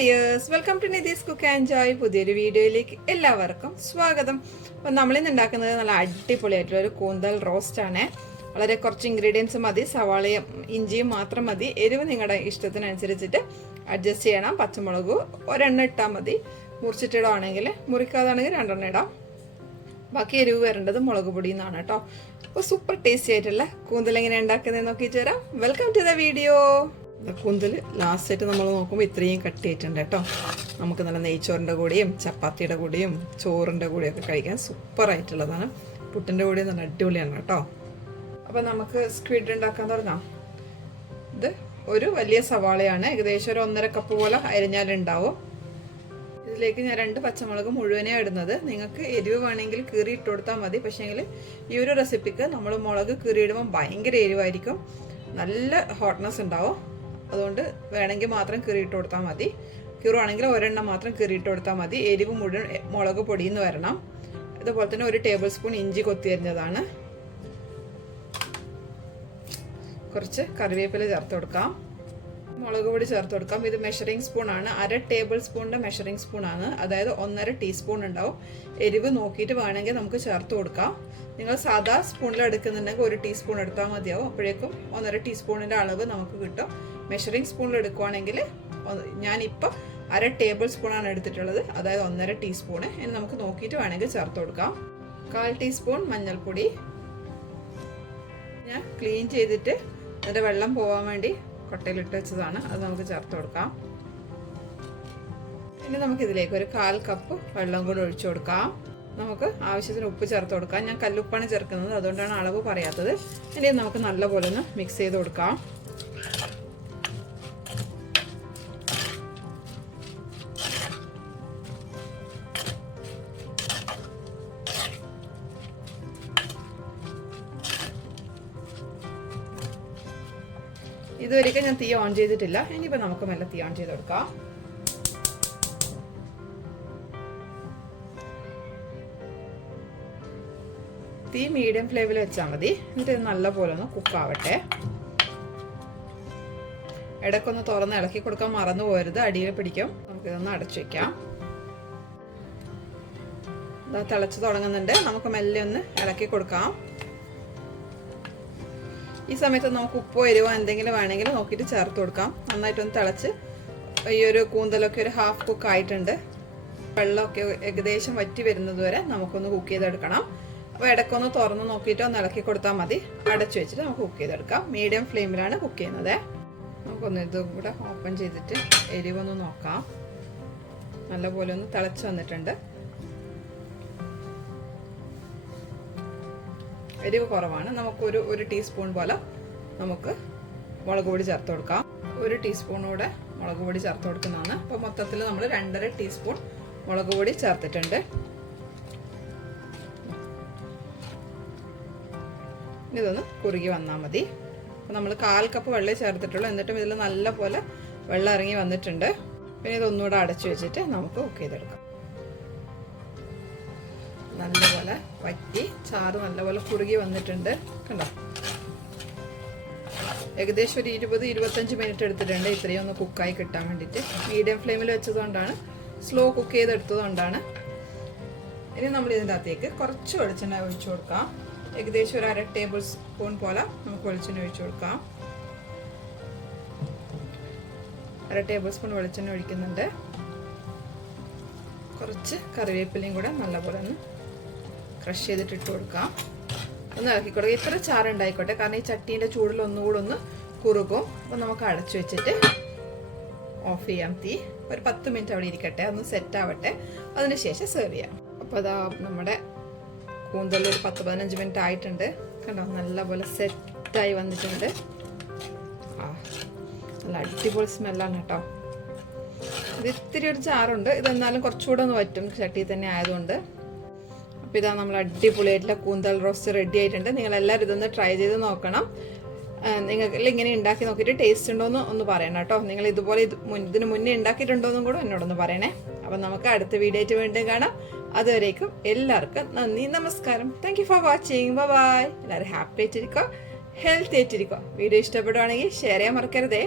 Dears welcome to Nithi's cook and പുതിയൊരു വീഡിയോയിലേക്ക് എല്ലാവർക്കും സ്വാഗതം. അപ്പം നമ്മളിന്ന് ഉണ്ടാക്കുന്നത് നല്ല അടിപൊളിയായിട്ടുള്ള ഒരു കൂന്തൽ റോസ്റ്റ് ആണ്. വളരെ കുറച്ച് ഇൻഗ്രീഡിയൻസ് മതി സവാളയും ഇഞ്ചിയും മാത്രം മതി. എരിവ് നിങ്ങളുടെ ഇഷ്ടത്തിനനുസരിച്ചിട്ട് അഡ്ജസ്റ്റ് ചെയ്യണം. പച്ചമുളക് ഒരെണ്ണം ഇട്ടാൽ മതി. മുറിച്ചിട്ടിടുകയാണെങ്കിൽ മുറിക്കാതാണെങ്കിൽ രണ്ടെണ്ണം ഇടാം. ബാക്കി എരിവ് വരേണ്ടത് മുളക് പൊടി എന്നാണ് കേട്ടോ അപ്പോൾ സൂപ്പർ ടേസ്റ്റി ആയിട്ടുള്ള കൂന്തൽ എങ്ങനെ ഉണ്ടാക്കുന്നതെന്ന് നോക്കിയിട്ട് വരാം. വെൽക്കം ടു ദ വീഡിയോ കൂന്തൽ ലാസ്റ്റ് ആയിട്ട് നമ്മൾ നോക്കുമ്പോൾ ഇത്രയും കട്ടിയായിട്ടുണ്ട് കേട്ടോ. നമുക്ക് നല്ല നെയ്ച്ചോറിന്റെ കൂടെയും ചപ്പാത്തിയുടെ കൂടെയും ചോറിന്റെ കൂടെയും ഒക്കെ കഴിക്കാൻ സൂപ്പറായിട്ടുള്ളതാണ് പുട്ടിന്റെ കൂടെയും നല്ല അടിപൊളിയാണ് കേട്ടോ. അപ്പോൾ നമുക്ക് സ്ക്വിഡ് ഉണ്ടാക്കാൻ തുടങ്ങാം ഇത് ഒരു വലിയ സവാളയാണ്. ഏകദേശം ഒരു ഒന്നര കപ്പ് പോലെ അരിഞ്ഞാലുണ്ടാവും ഇതിലേക്ക് ഞാൻ രണ്ട് പച്ചമുളക് മുഴുവനെയാണ് ഇടുന്നത്. നിങ്ങൾക്ക് എരിവ് വേണമെങ്കിൽ കീറി ഇട്ട് കൊടുത്താൽ മതി. പക്ഷേങ്കിൽ ഈ ഒരു റെസിപ്പിക്ക് നമ്മൾ മുളക് കീറിയിടുമ്പോൾ ഭയങ്കര എരിവായിരിക്കും. നല്ല ഹോട്ട്നെസ് ഉണ്ടാവും. അതുകൊണ്ട് വേണമെങ്കിൽ മാത്രം കീറിയിട്ട് കൊടുത്താൽ മതി. കീറുവാണെങ്കിൽ ഒരെണ്ണം മാത്രം കീറിയിട്ട് കൊടുത്താൽ മതി. എരിവ് മുഴുവൻ മുളക് പൊടിയിൽ വരണം. അതുപോലെ തന്നെ ഒരു ടേബിൾ സ്പൂൺ ഇഞ്ചി കൊത്തി അരിഞ്ഞതാണ്. കുറച്ച് കറിവേപ്പില ചേർത്ത് കൊടുക്കാം. മുളക് പൊടി ചേർത്ത് കൊടുക്കാം. ഇത് മെഷറിംഗ് സ്പൂൺ ആണ്. അര ടേബിൾ സ്പൂണിന്റെ മെഷറിംഗ് സ്പൂൺ ആണ്. അതായത് ഒന്നര ടീസ്പൂൺ ഉണ്ടാവും. എരിവ് നോക്കിയിട്ട് വേണമെങ്കിൽ നമുക്ക് ചേർത്ത് കൊടുക്കാം. നിങ്ങൾ സാധാ സ്പൂണിൽ എടുക്കുന്നുണ്ടെങ്കിൽ ഒരു ടീസ്പൂൺ എടുത്താൽ മതിയാവും. അപ്പോഴേക്കും ഒന്നര ടീസ്പൂണിന്റെ അളവ് നമുക്ക് കിട്ടും. മെഷറിംഗ് സ്പൂണിൽ എടുക്കുവാണെങ്കിൽ ഞാനിപ്പോൾ അര ടേബിൾ സ്പൂണാണ് എടുത്തിട്ടുള്ളത്. അതായത് ഒന്നര ടീസ്പൂണ് ഇനി നമുക്ക് നോക്കിയിട്ട് വേണമെങ്കിൽ ചേർത്ത് കൊടുക്കാം. കാൽ ടീസ്പൂൺ മഞ്ഞൾപ്പൊടി. ഞാൻ ക്ലീൻ ചെയ്തിട്ട് അതിന്റെ വെള്ളം പോകാൻ വേണ്ടി കൊട്ടയിലിട്ട് വെച്ചതാണ്. അത് നമുക്ക് ചേർത്ത് കൊടുക്കാം. ഇനി നമുക്കിതിലേക്ക് ഒരു കാൽ കപ്പ് വെള്ളം കൂടെ ഒഴിച്ചു കൊടുക്കാം. നമുക്ക് ആവശ്യത്തിന് ഉപ്പ് ചേർത്ത് കൊടുക്കാം. ഞാൻ കല്ലുപ്പാണ് ചേർക്കുന്നത്. അതുകൊണ്ടാണ് അളവ് പറയാത്തത്. ഇനി നമുക്ക് നല്ലപോലെ ഒന്ന് മിക്സ് ചെയ്ത് കൊടുക്കാം. ഇതുവരെയൊക്കെ ഞാൻ തീ ഓൺ ചെയ്തിട്ടില്ല. ഇനിയിപ്പോൾ നമുക്ക് മെല്ലെ തീ ഓൺ ചെയ്ത് കൊടുക്കാം തീ മീഡിയം ഫ്ലേമിൽ വെച്ചാൽ മതി. എന്നിട്ട് ഇത് നല്ലപോലെ ഒന്ന് കുക്കാവട്ടെ ഇടയ്ക്കൊന്ന് തുറന്ന് ഇളക്കി കൊടുക്കാൻ മറന്നു പോരുത് അടിയിൽ പിടിക്കും. നമുക്കിതൊന്ന് അടച്ചു വെക്കാം. തിളച്ച് തുടങ്ങുന്നുണ്ട്. നമുക്ക് മെല്ലെ ഒന്ന് ഇളക്കി കൊടുക്കാം. ഈ സമയത്ത് നമുക്ക് ഉപ്പോ എരിവോ എന്തെങ്കിലും വേണമെങ്കിൽ നോക്കിയിട്ട് ചേർത്ത് കൊടുക്കാം. നന്നായിട്ടൊന്ന് തിളച്ച് ഈ ഒരു കൂന്തലൊക്കെ ഒരു ഹാഫ് കുക്ക് ആയിട്ടുണ്ട്. വെള്ളമൊക്കെ ഏകദേശം വറ്റി വരുന്നത് വരെ നമുക്കൊന്ന് കുക്ക് ചെയ്തെടുക്കണം. അപ്പോൾ ഇടയ്ക്കൊന്ന് തുറന്ന് നോക്കിയിട്ട് ഒന്ന് ഇളക്കി കൊടുത്താൽ മതി. അടച്ചു വെച്ചിട്ട് നമുക്ക് കുക്ക് ചെയ്തെടുക്കാം. മീഡിയം ഫ്ലെയിമിലാണ് കുക്ക് ചെയ്യുന്നത്. നമുക്കൊന്ന് ഇതും ഓപ്പൺ ചെയ്തിട്ട് എരിവൊന്ന് നോക്കാം. നല്ലപോലെ ഒന്ന് തിളച്ച് വന്നിട്ടുണ്ട്. എരിവ് കുറവാണ്. നമുക്കൊരു ഒരു ടീസ്പൂൺ പോലെ നമുക്ക് മുളക് പൊടി ചേർത്ത് കൊടുക്കാം. ഒരു ടീസ്പൂണൂടെ മുളക് പൊടി ചേർത്ത് കൊടുക്കുന്നതാണ്. അപ്പോൾ മൊത്തത്തിൽ നമ്മൾ രണ്ടര ടീസ്പൂൺ മുളക് പൊടി ചേർത്തിട്ടുണ്ട്. ഇതൊന്ന് കുറുകി വന്നാൽ മതി. അപ്പോൾ നമ്മൾ കാൽ കപ്പ് വെള്ളം ചേർത്തിട്ടുള്ളൂ. എന്നിട്ടും ഇതിൽ നല്ല പോലെ വെള്ളം ഇറങ്ങി വന്നിട്ടുണ്ട്. പിന്നെ ഇതൊന്നുകൂടെ അടച്ചു വെച്ചിട്ട് നമുക്ക് കുക്ക് ചെയ്തെടുക്കാം. നല്ലപോലെ വറ്റി ചാറ് നല്ലപോലെ കുറുകി വന്നിട്ടുണ്ട്. കണ്ടോ? ഏകദേശം ഒരു ഇരുപത് ഇരുപത്തഞ്ച് മിനിറ്റ് എടുത്തിട്ടുണ്ട്. ഇത്രയും ഒന്ന് കുക്കായി കിട്ടാൻ വേണ്ടിയിട്ട്. മീഡിയം ഫ്ലെയിമിൽ വെച്ചതുകൊണ്ടാണ് സ്ലോ കുക്ക് ചെയ്തെടുത്തതുകൊണ്ടാണ്. ഇനി നമ്മൾ ഇതിന്റെ അകത്തേക്ക് കുറച്ച് വെളിച്ചെണ്ണ ഒഴിച്ചു കൊടുക്കാം. ഏകദേശം ഒരു അര ടേബിൾ സ്പൂൺ പോലെ നമുക്ക് വെളിച്ചെണ്ണ ഒഴിച്ചു കൊടുക്കാം. അര ടേബിൾ സ്പൂൺ വെളിച്ചെണ്ണ ഒഴിക്കുന്നുണ്ട്. കുറച്ച് കറിവേപ്പിലയും കൂടെ നല്ലപോലെ ഒന്ന് ക്രഷ് ചെയ്തിട്ട് ഇട്ട് കൊടുക്കാം. ഒന്ന് ഇറക്കി കൊടുക്കുക ഇത്ര ചാറുണ്ടായിക്കോട്ടെ. കാരണം ഈ ചട്ടീന്റെ ചൂടിൽ ഒന്നുകൂടെ ഒന്ന് കുറുകും. അപ്പോൾ നമുക്ക് അടച്ചു വെച്ചിട്ട് ഓഫ് ചെയ്യാം തീ. ഒരു പത്ത് മിനിറ്റ് അവിടെ ഇരിക്കട്ടെ. ഒന്ന് സെറ്റ് ആവട്ടെ. അതിനുശേഷം സെർവ് ചെയ്യാം. അപ്പോൾ അതാ നമ്മുടെ കൂന്തൽ ഒരു പത്ത് പതിനഞ്ച് മിനിറ്റ് ആയിട്ടുണ്ട്. കണ്ടോ? നല്ലപോലെ സെറ്റായി വന്നിട്ടുണ്ട്. ആ നല്ല അടിപൊളി സ്മെല്ലാണ് കേട്ടോ. ഇത് ഇത്തിരി ഒരു ചാറുണ്ട്. ഇതെന്നാലും കുറച്ചുകൂടെ ഒന്ന് പറ്റും ചട്ടി തന്നെ ആയതുകൊണ്ട്. അപ്പോൾ ഇതാ നമ്മൾ അടിപൊളിയായിട്ടുള്ള കൂന്തൽ റോസ്റ്റ് റെഡി ആയിട്ടുണ്ട്. നിങ്ങൾ എല്ലാവരും ഇതൊന്ന് ട്രൈ ചെയ്ത് നോക്കണം. നിങ്ങൾക്ക് ഇങ്ങനെ ഉണ്ടാക്കി നോക്കിയിട്ട് ടേസ്റ്റ് ഉണ്ടോയെന്ന് ഒന്ന് പറയണം കേട്ടോ. നിങ്ങൾ ഇതുപോലെ ഇത് ഇതിന് മുന്നേ ഉണ്ടാക്കിയിട്ടുണ്ടോയെന്നും കൂടെ എന്നോടൊന്ന് പറയണേ. അപ്പം നമുക്ക് അടുത്ത വീഡിയോ ആയിട്ട് വീണ്ടും കാണാം. അതുവരേക്കും എല്ലാവർക്കും നന്ദി നമസ്കാരം. Thank you for watching bye എല്ലാവരും ഹാപ്പി ആയിട്ടിരിക്കുക ഹെൽത്തി ആയിട്ടിരിക്കുക വീഡിയോ ഇഷ്ടപ്പെടുവാണെങ്കിൽ ഷെയർ ചെയ്യാൻ മറക്കരുതേ.